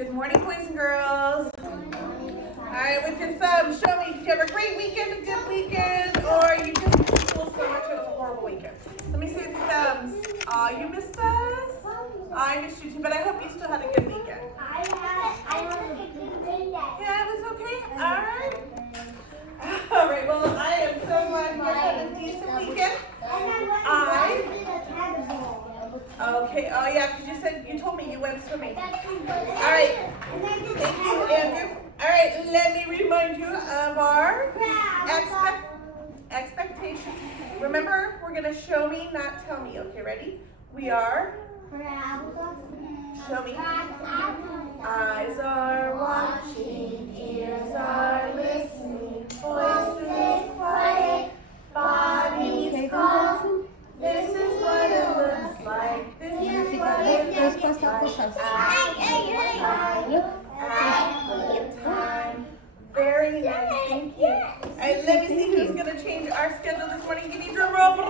Good morning, boys and girls. All right, with your thumb, show me. Did you have a great weekend, a good weekend, or you just missed school so much it was a horrible weekend? Let me see with your thumbs. You missed us? I missed you too, but I hope you still had a good weekend. Yeah, it was okay? All right. All right, well, I am so glad you guys had a decent weekend. Okay, oh yeah, because you told me you went swimming. All right, thank you, Andrew. All right, let me remind you of our expectations. Remember, we're going to show me, not tell me. Okay, ready? We are, show me. Eyes are watching, ears are listening, voices quiet, bodies calm. This is what it looks like. This is what it looks like. Time. Very nice. Thank you. All right, let me see who's going to change our schedule this morning. Give me drum roll.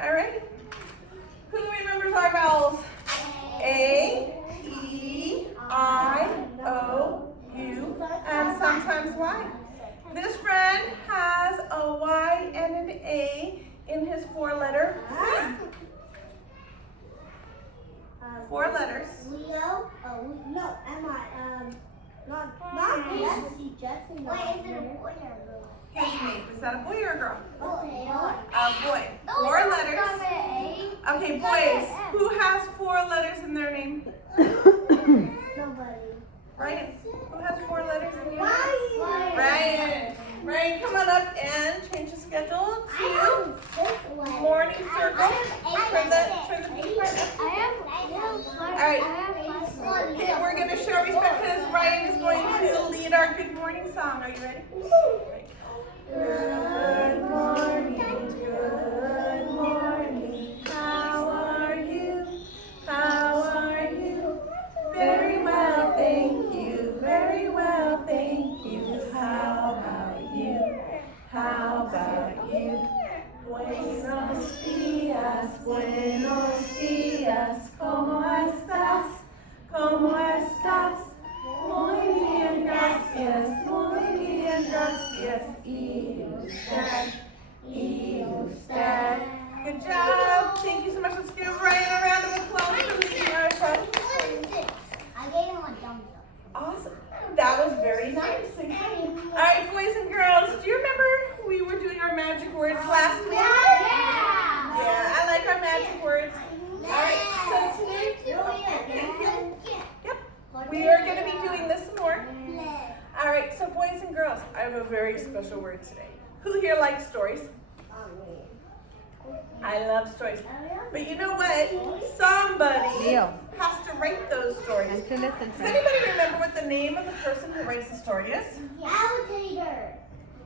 All right. Who remembers our vowels? A, E, I, O, U, and sometimes Y. This friend has a Y and an A in his four-letter name. 4 letters. Leo? Oh, no, not Jesse. Jesse. Wait, is it a boy or a girl? His name. Is that a boy or a girl? Boy. A boy. 4 letters. Okay, boys. Who has 4 letters in their name? Nobody. Ryan. Who has 4 letters in your name? Ryan. Ryan. Ryan, come on up and change the schedule to morning circle for the people. All right. Okay, we're going to show respect because Ryan is going to lead our good morning song. Are you ready? Good morning, good morning. How are you? How are you? Very well, thank you. Very well, thank you. How about you? How about you? Buenos días, buenos días. ¿Cómo estás? ¿Cómo estás? Muy bien, gracias. Muy bien, gracias. ¿Y usted? ¿Y usted? Good job. Thank you so much. Let's give Ryan a round of applause for leading our song. I gave him a thumbs up. Awesome. That was very nice. Okay. All right, boys and girls, do you remember we were doing our magic words last week? Yeah, I like our magic words. All right, so today, thank you. Yep, we are going to be doing this some more. All right, so boys and girls, I have a very special word today. Who here likes stories? I love stories. But you know what? Somebody has to write those stories. Does anybody remember what the name of the person who writes the story is? Alligator.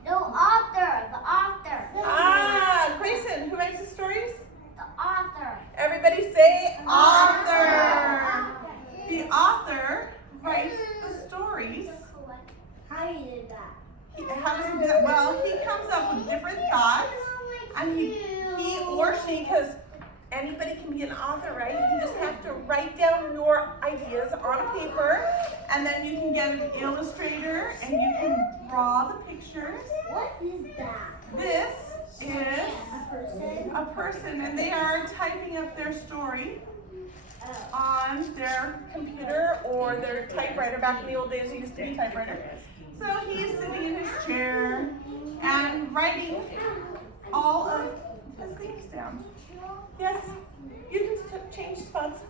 The author. Grayson, who writes the stories? The author. Everybody say author. The author writes the stories. How do you do that? How does he do that? Well, he comes up with different thoughts, and he or she, because anybody can be an author, right? You just have to write down your ideas on a paper, and then you can get an illustrator, and you can draw the pictures. What is that? This is a person, and they are typing up their story on their computer or their typewriter. Back in the old days, it used to be typewriter. So he's sitting in his chair and writing all of his things down. Yes, you can change spots.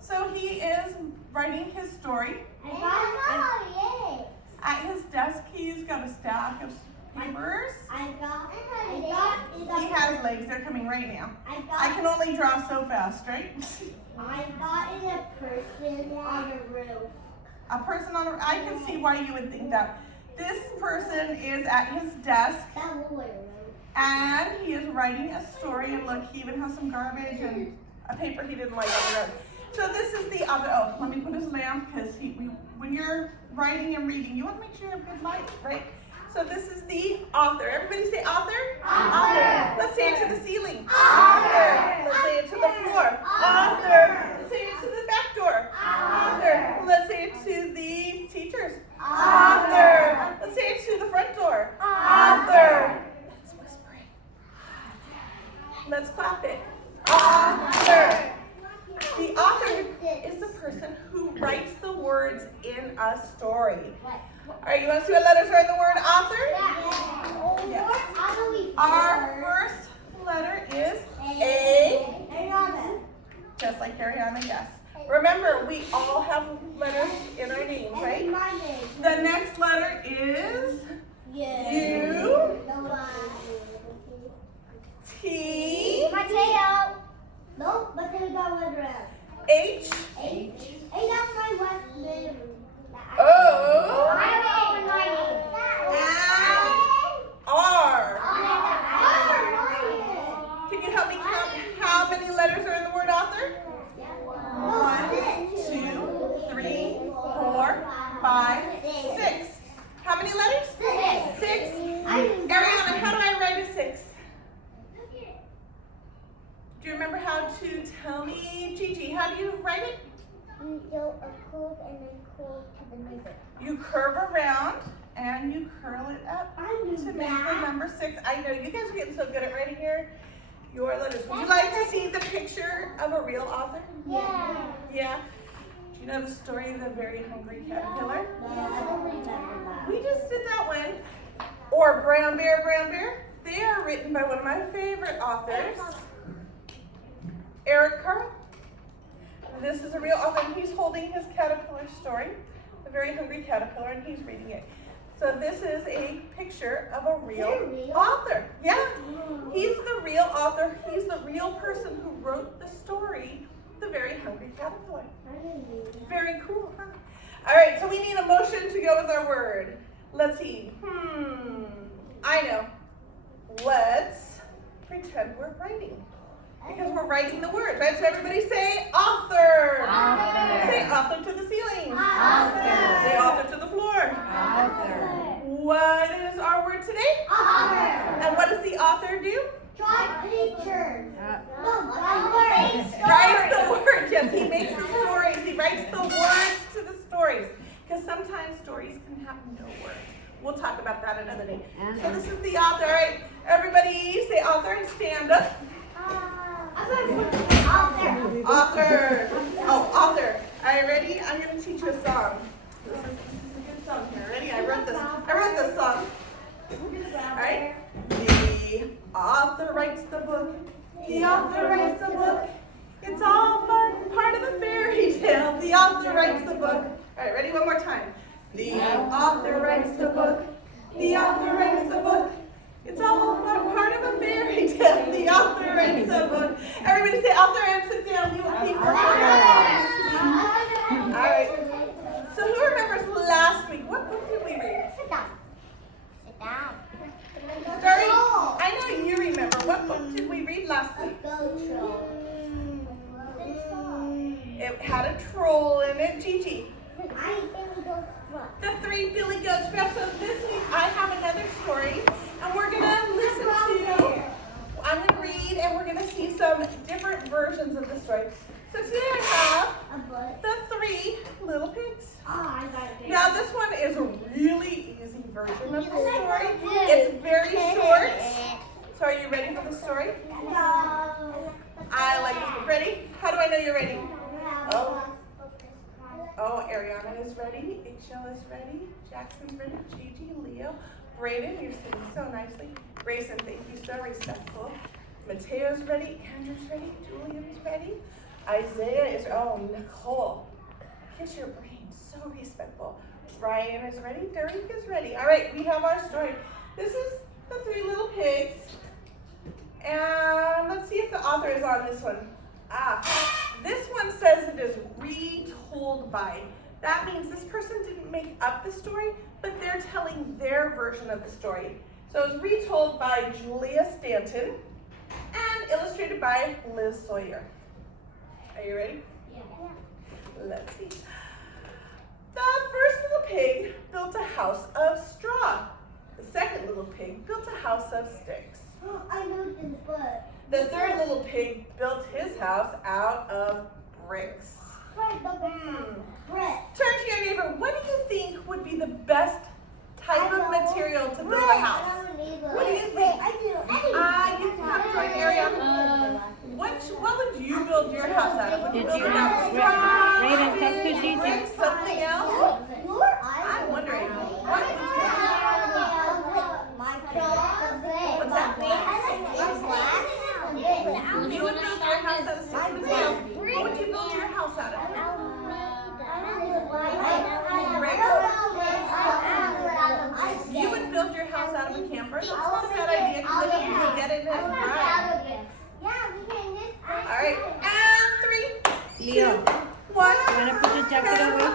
So he is writing his story. At his desk, he's got a stack of papers. He has legs, they're coming right now. I can only draw so fast, right? I got in a person on a roof. A person on a roof. I can see why you would think that. This person is at his desk. And he is writing a story, and look, he even has some garbage and a paper he didn't like on the road. So this is the other, let me put his lamp, because when you're writing and reading, you want to make sure you have good light, right? So this is the author. Everybody say author? Author. Let's say it to the ceiling. Author. Let's say it to the floor. Author. Let's say it to the back. a story. All right, you want to see what letters are in the word author? Yes. Our first letter is A. Just like Ariana, yes. Remember, we all have letters in our names, right? The next letter is U. T. Nope, Mateo got one red. H. Hey, that's my last name. O. I have one my name. And R. Can you help me count how many letters are in the word author? 1, 2, 3, 4, 5, 6. How many letters? 6. Ariana, how do I write a 6? Do you remember how to tell me? Gigi, how do you write it? You go a curve and then curve to the middle. You curve around and you curl it up to make the number 6. I know you guys are getting so good at writing your letters. Would you like to see the picture of a real author? Yeah. Yeah. Do you know the story of the very hungry caterpillar? Yeah, I don't remember that. We just did that one. Or Brown Bear, Brown Bear. They are written by one of my favorite authors, Eric Carle. This is a real author, and he's holding his caterpillar story, the very hungry caterpillar, and he's reading it. So this is a picture of a real author. Yeah, he's the real author. He's the real person who wrote the story, The Very Hungry Caterpillar. Very cool, huh? All right, so we need a motion to go with our word. Let's see. I know. Let's pretend we're writing. Because we're writing the words, right? So everybody say author. Author. Say author to the ceiling. Author. Say author to the floor. Author. What is our word today? Author. And what does the author do? Draw pictures. Writes the words. Yes, he makes the stories. He writes the words to the stories. Because sometimes stories can have no words. We'll talk about that another day. So this is the author. All right, everybody say author and stand up. Author. Oh, author. Are you ready? I'm going to teach you a song. This is a good song here. Ready? I wrote this song. All right. The author writes the book. The author writes the book. It's all fun, part of the fairy tale. The author writes the book. All right, ready? One more time. The author writes the book. The author writes the book. It's all fun, part of a fairy tale. The author writes the book. Everybody say author and sit down. You will keep working. All right. So who remembers last week? What book did we read? Sit down. Sit down. Sorry, I know you remember. What book did we read last week? It had a troll in it. Gigi. The 3 Billy Goats Scraps. So this week I have another story, and we're gonna listen to. I'm gonna read, and we're gonna see some different versions of the story. So today I have the 3 Little Pigs. Now this one is a really easy version of the story. It's very short. So are you ready for the story? I like this one. Ready? How do I know you're ready? Oh, Ariana is ready. Ishel is ready. Jackson's ready. Gigi, Leo, Brayden, you're sitting so nicely. Grayson, thank you, so respectful. Mateo's ready. Andrew's ready. Julian's ready. Isaiah is, Nicole, kiss your brain, so respectful. Ryan is ready. Derek is ready. All right, we have our story. This is the 3 Little Pigs. And let's see if the author is on this one. This one says it is retold by. That means this person didn't make up the story, but they're telling their version of the story. So it's retold by Julia Stanton and illustrated by Liz Sawyer. Are you ready? Yeah. Let's see. The first little pig built a house of straw. The second little pig built a house of sticks. Oh, I know this book. The third little pig built his house out of bricks. Turn to your neighbor. What do you think would be the best type of material to build a house? What do you think? You can have to join area. What would you build your house out of? Would you build it out of straw, bricks, something else? house out of? You would build your house out of a camper? That's not a bad idea because then you can get it and it's dry. All right, and 3, 2, 1. Leo, you want to put your jacket away?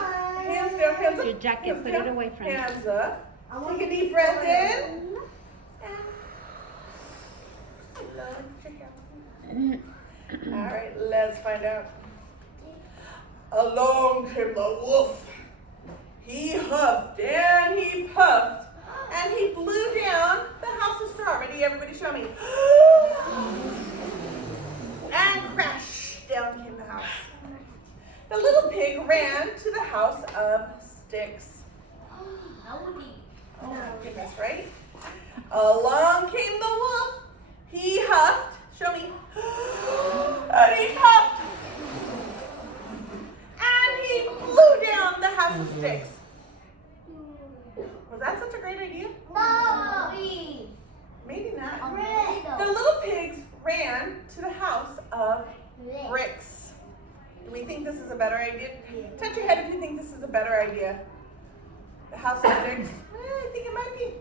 Hands down, hands up. Your jacket, hands put down. it away from you. Hands up. Take a deep breath in. All right, let's find out. Along came the wolf. He huffed and he puffed and he blew down the house of straw. Ready? Everybody show me. And crash, down came the house. The little pig ran to the house of sticks. Oh my goodness, right? Along came the wolf. He huffed. Show me. And he puffed. And he blew down the house of sticks. Was that such a great idea? Maybe not. The little pigs ran to the house of bricks. Do we think this is a better idea? Touch your head if you think this is a better idea. The house of sticks? I think it might be.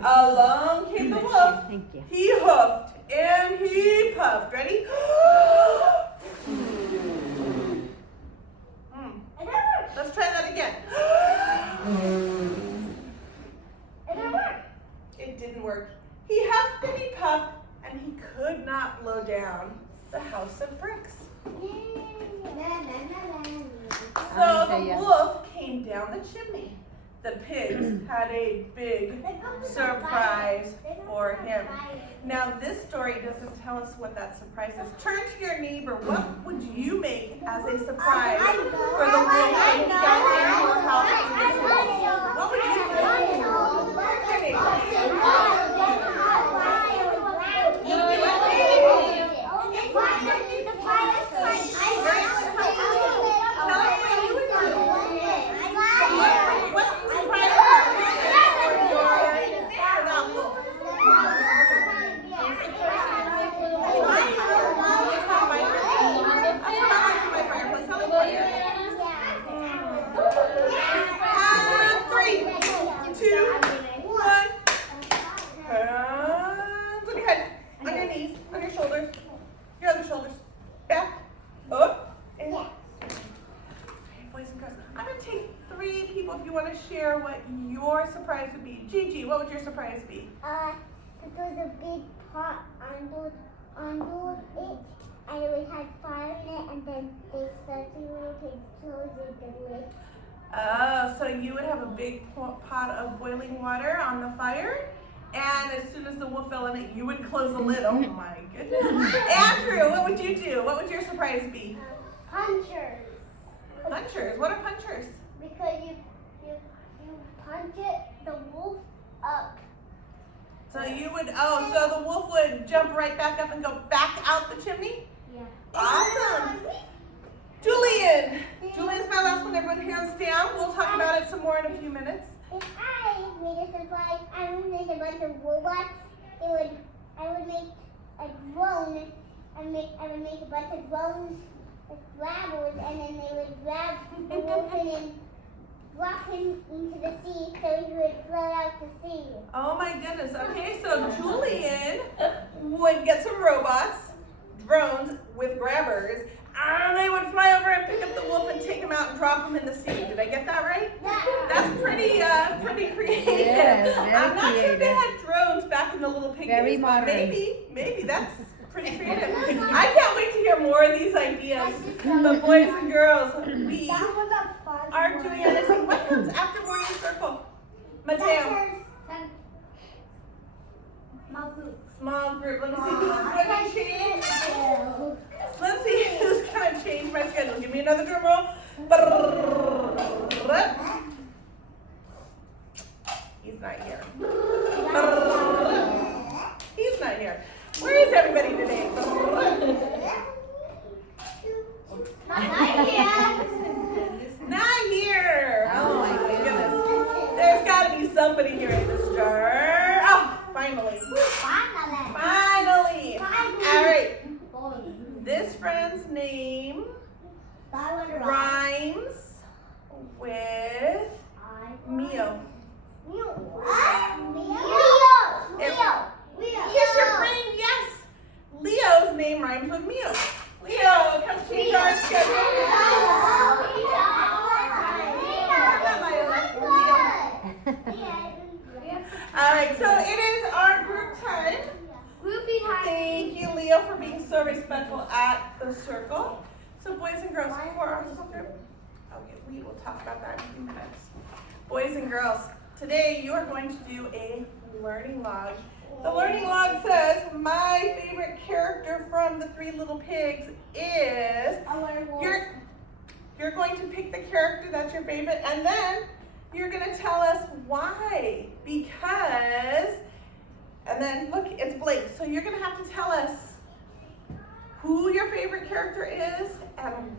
Along came the wolf. Thank you. He huffed and he puffed. Ready? Let's try that again. It didn't work. He huffed and he puffed and he could not blow down the house of bricks. So the wolf came down the chimney. The pigs had a big surprise for him. Now this story doesn't tell us what that surprise is. Turn to your neighbor. What would you make as a surprise for the wolf when he got there in your house? What would you do? Share what your surprise would be. Gigi, what would your surprise be? It was a big pot under it, and we had fire in it, and then they started to close the lid. Oh, so you would have a big pot of boiling water on the fire, and as soon as the wolf fell in it, you would close the lid. Oh my goodness. Andrew, what would you do? What would your surprise be? Punchers. Punchers? What are punchers? Because you punch it, the wolf up. So you would, so the wolf would jump right back up and go back out the chimney? Yeah. Awesome. Julian. Julian's my last one. Everyone hands down. We'll talk about it some more in a few minutes. If I made a surprise, I would make a bunch of robots. I would make a drone. I would make a bunch of drones with grabbers, and then they would grab the wolf and drop him into the sea so he would float out to sea. Oh my goodness. Okay, so Julian would get some robots, drones with grabbers, and they would fly over and pick up the wolf and take him out and drop him in the sea. Did I get that right? That's pretty creative. Yes, very I'm not sure if they creative. had drones back in the little pig Very days, but modern. maybe that's pretty creative. I can't wait to hear more of these ideas. But boys and girls, we are doing our lesson. What comes after morning circle? Mateo. Small group. Let me see who's going to change. Let's see who's going to change my schedule. Give me another drum roll. He's not here. He's not here. Where is everybody today? Not here. Oh my goodness. There's got to be somebody here in this jar. Oh, finally. Finally. All right. This friend's name the circle. So boys and girls, for our little group, okay, we will talk about that in a few minutes. Boys and girls, today you are going to do a learning log. The learning log says, my favorite character from the Three Little Pigs is, you're going to pick the character that's your favorite, and then you're going to tell us why. Because, and then look, it's blank. So you're going to have to tell us who your favorite character is and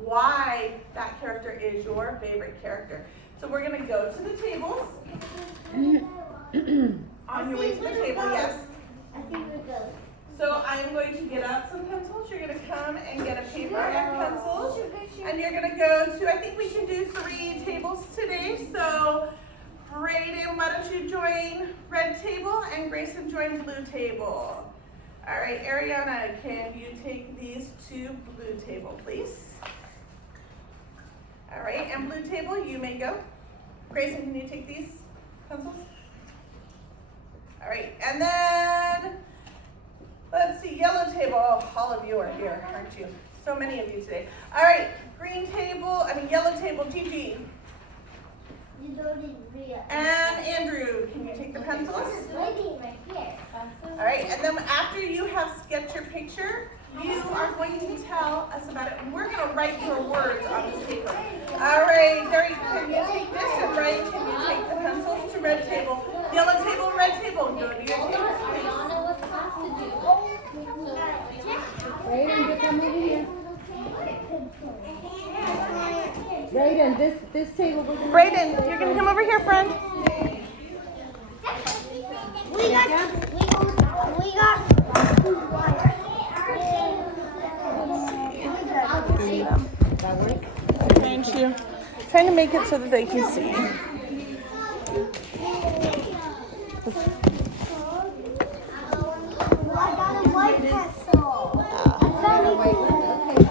why that character is your favorite character. So we're going to go to the tables. On your way to the table, yes. I think we're good. So I'm going to get out some pencils. You're going to come and get a paper and pencils. And you're going to go to, I think we can do 3 tables today. So Brayden, why don't you join red table and Grayson join blue table. All right, Ariana, can you take these to blue table, please? All right, and blue table, you may go. Grayson, can you take these pencils? All right, and then, let's see, yellow table. Oh, all of you are here, aren't you? So many of you today. All right, yellow table, Gigi. And Andrew, can you take the pencils? Right here. All right, and then after you have sketched your picture, you are going to tell us about it. And we're going to write your words on this paper. All right, Derry, can you take this? And Ryan, can you take the pencils to red table? Yellow table, red table. Go to your tables, please. Brayden, come over here. Brayden, this table we're gonna. Brayden, you're going to come over here, friend. We got. That work? Trying to make it so that they can see.